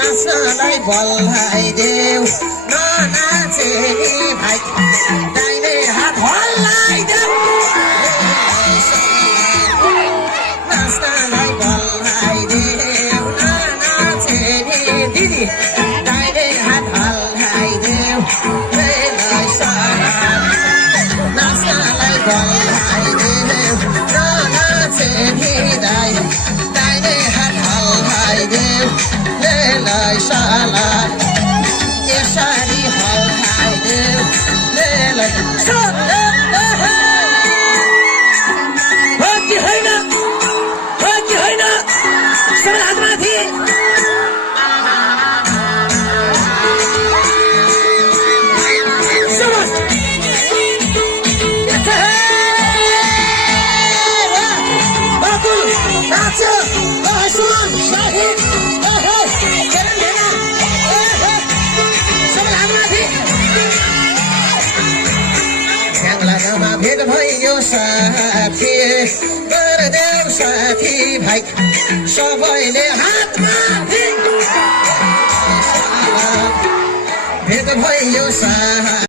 नाच्नलाई बोलाइदेऊ ननाचे नि भाइ दाहिने हात हल्लाइदेऊ नाच्नलाई बोलाइदेऊ ननाचे नि दिदी दाहिने हात हल्लाइदेऊ नाच्नलाई बोलाइदेऊ ननाचे नि दाहिने हात हल्लाइदेऊ Shala, Yeshari, Hallelujah, भेट भयो साथी गरिदेऊ साथी भाइ सबैले हातमा भेट भयो साथी